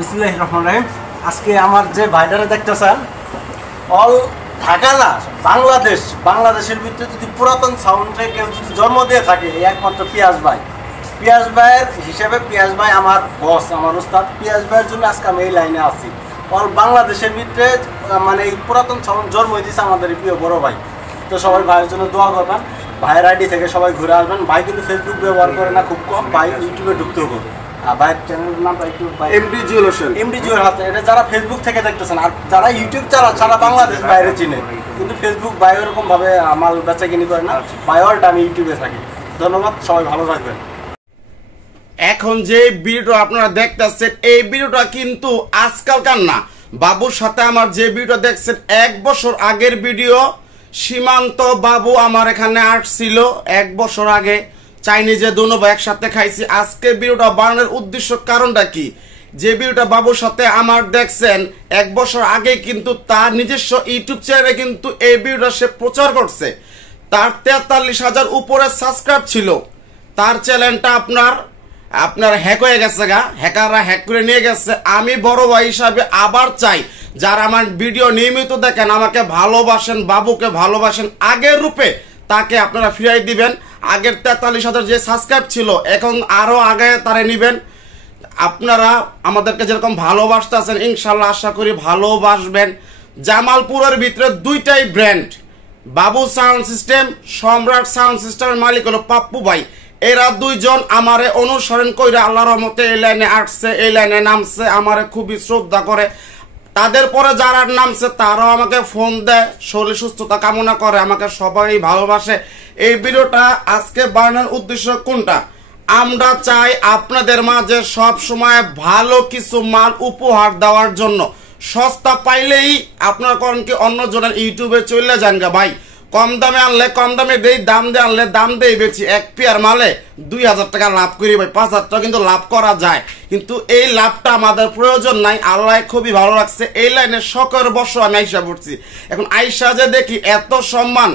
বিসমিল্লাহির রহমানির রহিম। আজকে আমার যে ভাইটারে দেখতেছেন অল ঢাকা না বাংলাদেশের ভিতরে যদি পুরাতন সাউন্ডে কেউ যদি জন্ম দিয়ে থাকে একমাত্র পিয়াস ভাইয়ের হিসেবে পিয়াস ভাই আমার বস, আমার উস্তাদ। পিয়াস ভাইয়ের জন্য আজকে আমি এই লাইনে আছি। অল বাংলাদেশের ভিতরে মানে এই পুরাতন সাউন্ড জন্ম দিয়েছে আমাদের প্রিয় বড় ভাই। তো সবাই ভাইয়ের জন্য দোয়া করবেন। ভাইয়ের আইডি থেকে সবাই ঘুরে আসবেন। ভাই কিন্তু ফেসবুক ব্যবহার করে না, খুব কম। ভাই ইউটিউবে ঢুকতেও করবে। ভাইয়ের চ্যানেলের নামটা একটু এমডি জুয়েল হাসান। এটা যারা ফেসবুক থেকে দেখতেছেন, আর যারা ইউটিউব সারা বাংলাদেশ বাইরে চিনে, কিন্তু ফেসবুক ভাই ওরকম ভাবে আমার বেচা কিনি করে না। ভাই অলটা আমি ইউটিউবে থাকি। ধন্যবাদ, সবাই ভালো থাকবেন। এখন যে ভিডিওটা আপনারা দেখতেছেন এই ভিডিওটা কিন্তু আজকালকার না। বাবুর সাথে আমার যে ভিডিওটা দেখছেন 1 বছর আগের ভিডিও। সীমান্ত বাবু আমার এখানে আসছিল 1 বছর আগে। চাইনিজে দুনো একসাথে খাইছি। আজকে ভিডিওটা বানানোর উদ্দেশ্য কারণটা কি, যে ভিডিওটা বাবুর সাথে আমার দেখছেন 1 বছর আগে কিন্তু তার নিজস্ব ইউটিউব চ্যানেলে কিন্তু এই ভিডিওটা সে প্রচার করছে। তার 43,000 উপরে সাবস্ক্রাইব ছিল। তার চ্যানেলটা আপনার হ্যাক হয়ে গেছে হ্যাকাররা হ্যাক করে নিয়ে গেছে। আমি বড় ভাই হিসাবে আবার চাই, যারা আমার ভিডিও নিয়মিত দেখেন, আমাকে ভালোবাসেন, বাবুকে ভালোবাসেন আগের রূপে, তাকে আপনারা ফিরাই দিবেন। আগের 43,000 যে সাবস্ক্রাইব ছিল এখন আরো আগে তারা নিবেন। আপনারা আমাদেরকে যেরকম ভালোবাসতেছেন ইনশাল্লাহ আশা করি ভালোবাসবেন। জামালপুরের ভিতরে 2টাই ব্র্যান্ড, বাবু সাউন্ড সিস্টেম, সম্রাট সাউন্ড সিস্টেমের মালিক হলো পাপ্পু ভাই। এরা 2 জন আমারে অনুসরণ করে আল্লাহর রহমতে এই লাইনে আসছে, এই লাইনে নামছে, আমারে খুবই শ্রদ্ধা করে। তাদের পরে যারা নামছে তারাও আমাকে ফোন দেয়, শরীর সুস্থতা কামনা করে, আমাকে সবাই ভালোবাসে। এই ভিডিওটা আজকে বানানোর উদ্দেশ্য কোনটা, আমরা চাই আপনাদের মাঝে সব সময় ভালো কিছু মাল উপহার দেওয়ার জন্য। সস্তা পাইলেই আপনারা করেন কি অন্য জনের ইউটিউবে চলে যান ভাই। কম দামে আনলে কম দামে দেই, দাম দিয়ে আনলে দাম দিয়ে বেচি। 1 পেয়ার মালে 2,000 টাকা লাভ করি ভাই, 5,000 টাকা কিন্তু লাভ করা যায়। কিন্তু এই লাভটা আমাদের প্রয়োজন নাই। আল্লাহ খুবই ভালো লাগছে এই লাইনে শখের বছর আমি আইসা পড়ছি। এখন আইসা যে দেখি এত সম্মান,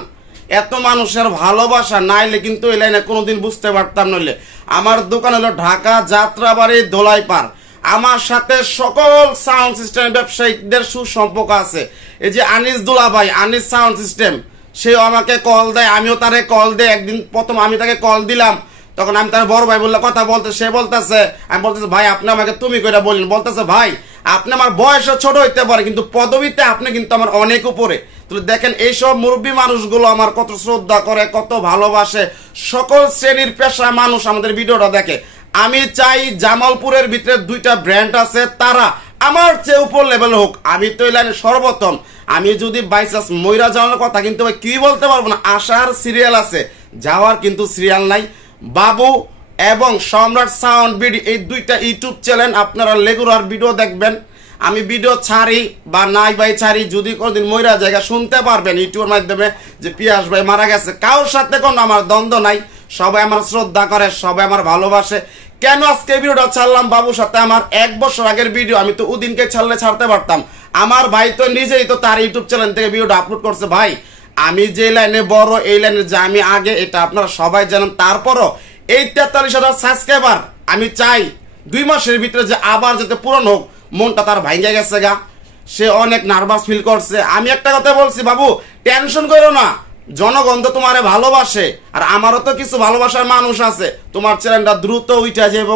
এত মানুষের ভালোবাসা, নাইলে কিন্তু এই লাইনে কোনোদিন বুঝতে পারতাম। নইলে আমার দোকান হলো ঢাকা যাত্রাবাড়ি দোলাইপাড়। আমার সাথে সকল সাউন্ড সিস্টেম ব্যবসায়িকদের সুসম্পর্ক আছে। এই যে আনিস দুলা ভাই, আনিস সাউন্ড সিস্টেম, সেও আমাকে কল দেয়, আমিও তারে কল দেয়। একদিন প্রথম আমি তাকে কল দিলাম, তখন আমি তার বড় ভাই বললে কথা বলতে, সে বলতেছে, আমি বলতেছে ভাই আপনি আমাকে তুমি করে বললেন। বলতেছে ভাই আপনি আমার বয়সে ছোট হইতে পারে কিন্তু পদবিতে আপনি কিন্তু আমার অনেক উপরে। তো দেখেন এইসব মুরব্বী মানুষগুলো আমার কত শ্রদ্ধা করে, কত ভালোবাসে। সকল শ্রেণীর পেশা মানুষ আমাদের ভিডিওটা দেখে। আমি চাই জামালপুরের ভিতরে 2টা ব্র্যান্ড আছে, তারা আমার চেয়ে উপর লেভেল হোক। আমি তো এই লাইনে সর্বপ্রথম। আমি যদি বাইচান্স ময়রা যাওয়ার কথা কিন্তু কি বলতে পারবো না, আসার সিরিয়াল আছে, যাওয়ার কিন্তু সিরিয়াল নাই। বাবু এবং সম্রাট সাউন্ড বিডি এই 2টা ইউটিউব চ্যানেল আপনারা রেগুলার ভিডিও দেখবেন। আমি ভিডিও ছাড়ি বা নাই ভাই ছাড়ি, যদি কোনোদিন ময়রা জায়গা শুনতে পারবেন ইউটিউবের মাধ্যমে যে পিয়াস ভাই মারা গেছে। কারোর সাথে কোনো আমার দ্বন্দ্ব নাই, সবাই আমার শ্রদ্ধা করে, সবাই আমার ভালোবাসে। কেন আজকে ভিডিওটা ছাড়লাম, বাবুর সাথে আমার 1 বছর আগের ভিডিও। আমি তো উদিনকে ছাড়তে পারতাম। আমার ভাই তো নিজেই তো তার ইউটিউব চ্যানেল থেকে ভিডিওটা আপলোড করছে। ভাই আমি যে লাইনে বড়, এই লাইনে যে আমি আগে, এটা আপনারা সবাই জানেন। তারপরও এই 43,000 সাবস্ক্রাইবার আমি চাই 2 মাসের ভিতরে যে আবার যাতে পূরণ হোক। মনটা তার ভাঙ্গে গেছে সে অনেক নার্ভাস ফিল করছে। আমি একটা কথা বলছি, বাবু টেনশন করো না, জনগণ তো তোমারে ভালোবাসে, আর আমারও তো কিছু ভালোবাসার মানুষ আছে। তোমার চ্যানেলটা দ্রুত উঠে যাবো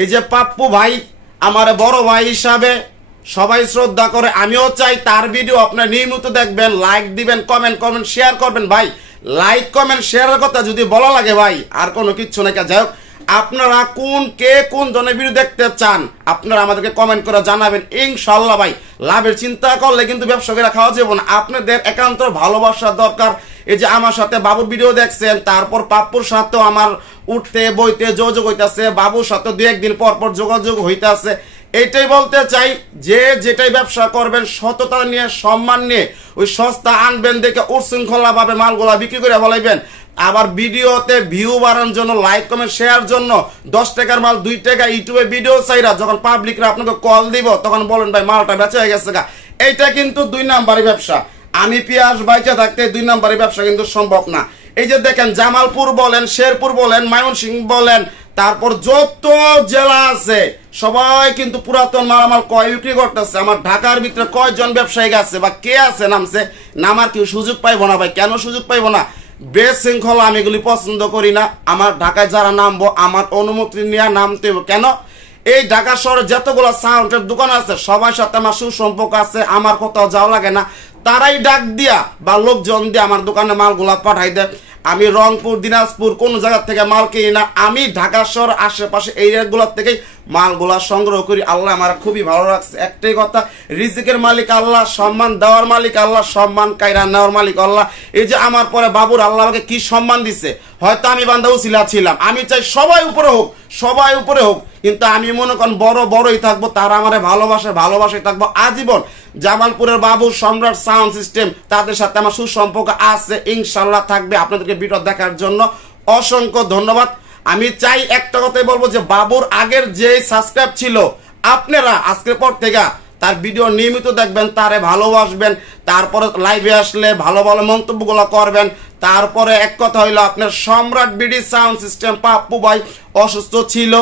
এই যে পাপ্পু ভাই আমার বড় ভাই হিসাবে সবাই শ্রদ্ধা করে। আমিও চাই তার ভিডিও আপনারা নিয়মিত দেখবেন, লাইক দিবেন, কমেন্ট করবেন, শেয়ার করবেন। ভাই লাইক কমেন্ট শেয়ারের কথা যদি বলা লাগে ভাই আর কোনো কিচ্ছু নাই। যাই হোক, আপনারা কোন ধরনের ভিডিও দেখতে চান আপনারা আমাদেরকে কমেন্ট করে জানাবেন। ইনশাল্লাহ ভাই লাভের চিন্তা করলে কিন্তু ব্যবসায়ীরা খাওয়া যাবে না। আপনাদের একান্ত ভালোবাসা দরকার। এই যে আমার সাথে বাবুর ভিডিও দেখছেন, তারপর পাপ্পুর সাথেও আমার উঠতে বইতে যোগাযোগ হইতেছে, বাবুর সাথে 2-1 দিন পর যোগাযোগ হইতেছে। এইটাই বলতে চাই, যে যেটাই ব্যবসা করবেন সততা নিয়ে, সম্মান নিয়ে, ওই সস্তা আনবেন দেখে উচ্ছৃঙ্খলা ভাবে মালগুলা বিক্রি করে বলাইবেন। আবার ভিডিওতে ভিউ বাড়ানোর জন্য, লাইক কমেন্ট শেয়ার জন্য 10 টাকার মাল 2 টাকা ইউটিউবে ভিডিও চাইরা যখন পাবলিকরা আপনাকে কল দিব তখন বলেন ভাই মালটা বেচা হয়ে গেছে এইটা কিন্তু 2 নাম্বারি ব্যবসা। আমি পিয়াস বাইকে থাকতে 2 নাম্বারি ব্যবসা কিন্তু সম্ভব না। এই যে দেখেন জামালপুর বলেন, শেরপুর বলেন, ময়মনসিংহ বলেন, তারপর যত জেলা আছে সবাই কিন্তু পুরাতন মালামাল কয় বিক্রি করতেছে। আমার ঢাকার ভিতরে কয়জন ব্যবসায়ী আছে বা কে আছে নামছে, নামার কেউ সুযোগ পাইবো না ভাই। কেন সুযোগ পাইবো না? বেশৃঙ্খলা আমি এগুলি পছন্দ করি না। আমার ঢাকায় যারা নামবো আমার অনুমতি নিয়ে নামতে হবে। কেন? এই ঢাকা শহরে যতগুলো সাউন্ডের দোকান আছে সবার সাথে আমার সুসম্পর্ক আছে, আমার কোথাও যাওয়া লাগে না। তারাই ডাক দিয়া বা লোকজন দিয়ে আমার দোকানে মালগুলা পাঠাই দেয়। আমি রংপুর, দিনাজপুর কোন জায়গা থেকে মাল কিনি না, আমি ঢাকা শহর আশেপাশে এরিয়াগুলোর থেকেই মালগুলা সংগ্রহ করি। আল্লাহ আমার খুবই ভালো লাগছে। একটাই কথা, রিজিকের মালিক আল্লাহ, সম্মান দেওয়ার মালিক আল্লাহ, সম্মান কায়রা নেওয়ার মালিক আল্লাহ। এই যে আমার পরে বাবুর আল্লাহ আমাকে কি সম্মান দিছে, হয়তো আমি বান্দা উছিলা ছিলাম, আমি চাই সবাই উপরে হোক, সবাই উপরে হোক, কিন্তু আমি মনে করেন বড়ই থাকবো, তারা আমার ভালোবাসায় থাকবো আজীবন। জামালপুরের বাবু, সম্রাট সাউন্ড সিস্টেম, তাদের সাথে আমার সুসম্পর্ক আছে, ইনশাল্লাহ থাকবে। আপনাদেরকে ভিডিও দেখার জন্য অসংখ্য ধন্যবাদ। আমি চাই একটা কথাই বলবো যে বাবুর আগের যে সাবস্ক্রাইব ছিল আপনারা আজকের পর থেকে তার ভিডিও নিয়মিত দেখবেন, তারে ভালোবাসবেন, তারপরে লাইভে আসলে ভালো ভালো মন্তব্যগুলো করবেন। তারপরে এক কথা হইলো আপনার সম্রাট বিডি সাউন্ড সিস্টেম পাপ্পু ভাই অসুস্থ ছিল,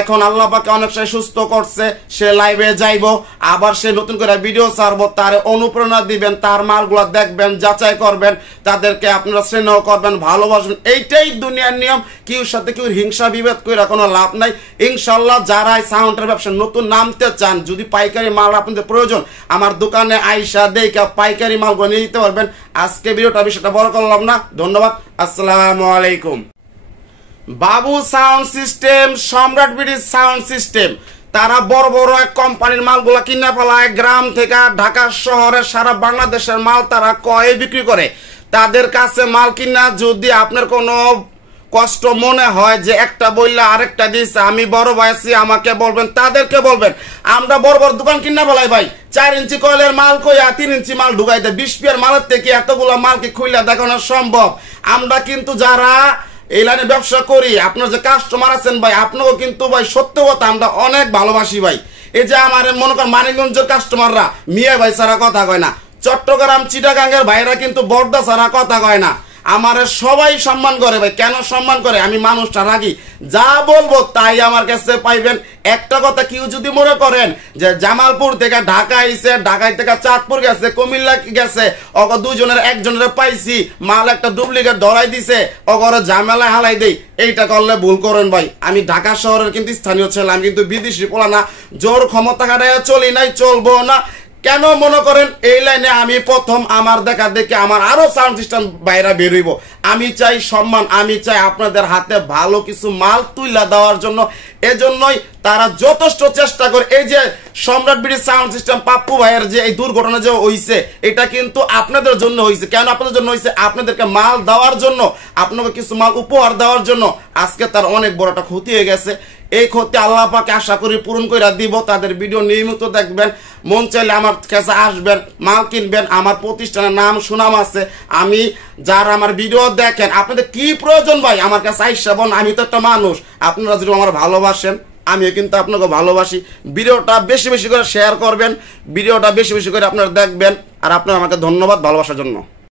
এখন আল্লাহ পাকে অনেকটাই সুস্থ করছে, সে লাইভে যাইব, আবার সে নতুন করে ভিডিও ছাড়বো, তার অনুপ্রেরণা দিবেন, তার মালগুলো দেখবেন, যাচাই করবেন, তাদেরকে আপনারা স্নেহ করবেন, ভালোবাসবেন। এইটাই দুনিয়ার নিয়ম। কেউ সাথে কেউ হিংসা বিভেদ করে কোনো লাভ নাই। ইনশাল্লাহ যারা সাউন্ডের ব্যবসা নতুন নামতে চান, যদি পাইকারি মাল আপনাদের প্রয়োজন, আমার দোকানে আইসা দেখা পাইকারি মালগুলো নিয়ে নিতে পারবেন। আজকে ভিডিওটা বিষয়টা বড় করলাম না, ধন্যবাদ, আসসালামু আলাইকুম। বাবু সাউন্ড সিস্টেম, সম্রাট বিডি সাউন্ড সিস্টেম, তারা বড় বড় এক কোম্পানির মালগুলা কিনে ফেলায়, গ্রাম থেকে ঢাকা শহরে সারা বাংলাদেশের মাল তারা কয়ে বিক্রি করে। তাদের কাছে মাল কিনা যদি আপনার কোনো কষ্ট মনে হয় যে একটা বললে আরেকটা দিয়েছে, আমি বড় ভাই আছি, আমাকে বলবেন, তাদেরকে বলবেন। আমরা বড় বড় দোকান কিনা ফেলাই ভাই, 4 ইঞ্চি কয়েলের মাল কইয়া 3 ইঞ্চি মাল ঢুকাই দেয়। 20 পিয়ার মালের থেকে এতগুলো মাল কি খুইলা দেখানো সম্ভব? আমরা কিন্তু যারা এই লাইনে ব্যবসা করি, আপনার যে কাস্টমার আছেন ভাই, আপনাকেও কিন্তু ভাই সত্য কথা আমরা অনেক ভালোবাসি ভাই। এই যে আমার মনে করেন মানিকগঞ্জের কাস্টমাররা মিয়া ভাই ছাড়া কথা কয় না, চট্টগ্রাম চিটাগাঙ্গের ভাইরা কিন্তু বর্দা ছাড়া কথা কয় না। আমার সবাই সম্মান করে ভাই। কেন সম্মান করে? আমি মানুষটা রাগি, যা বলবো তাই আমার কাছে পাইবেন। একটা কথা কেউ যদি মনে করেন যে জামালপুর থেকে ঢাকা আইছে, ঢাকায় থেকে চাঁদপুর গেছে, কুমিল্লা গেছে, অগ দুজনের একজনের পাইছি, মাল একটা ডুপ্লিকেট ধরাই দিছে, অগরে ঝামেলা হালাই দেই, এইটা করলে ভুল করেন ভাই। আমি ঢাকা শহরের কিন্তু স্থানীয় ছেলে, আমি কিন্তু বিদেশি পোলা না, জোর ক্ষমতা খাটাইয়া চলি নাই, চলবো না। কেন মনে করেন এই লাইনে আমি প্রথম, আমার দেখা দেখে আমার আরো সাউন্ড সিস্টেম বাইরে বেরোইব। আমি চাই সম্মান, আমি চাই আপনাদের হাতে ভালো কিছু মাল তুইলা দেওয়ার জন্য। এজন্যই তারা যথেষ্ট চেষ্টা করে। এই যে সম্রাট বিডি সাউন্ড সিস্টেম পাপ্পু ভাইয়ের যে এই দুর্ঘটনা যে হইছে, এটা কিন্তু আপনাদের জন্য হইছে। কেন আপনাদের জন্য হইছে? আপনাদেরকে মাল দেওয়ার জন্য, আপনাকে কিছু মাল উপহার দেওয়ার জন্য। আজকে তার অনেক বড় একটা ক্ষতি হয়ে গেছে। এই ক্ষতি আল্লাহ পাকে আশা করি পূরণ করে দিব। তাদের ভিডিও নিয়মিত দেখবেন, মন চাইলে আমার কাছে আসবেন, মাল কিনবেন। আমার প্রতিষ্ঠানের নাম সুনাম আছে। আমি যারা আমার ভিডিও দেখেন, আপনাদের কি প্রয়োজন ভাই আমার কাছে আইসা বল। আমি তো একটা মানুষ, আপনারা যদি আমার ভালোবাসেন, আমিও কিন্তু আপনাকে ভালোবাসি। ভিডিওটা বেশি বেশি করে শেয়ার করবেন, ভিডিওটা বেশি বেশি করে আপনারা দেখবেন। আর আপনারা আমাকে ধন্যবাদ ভালোবাসার জন্য।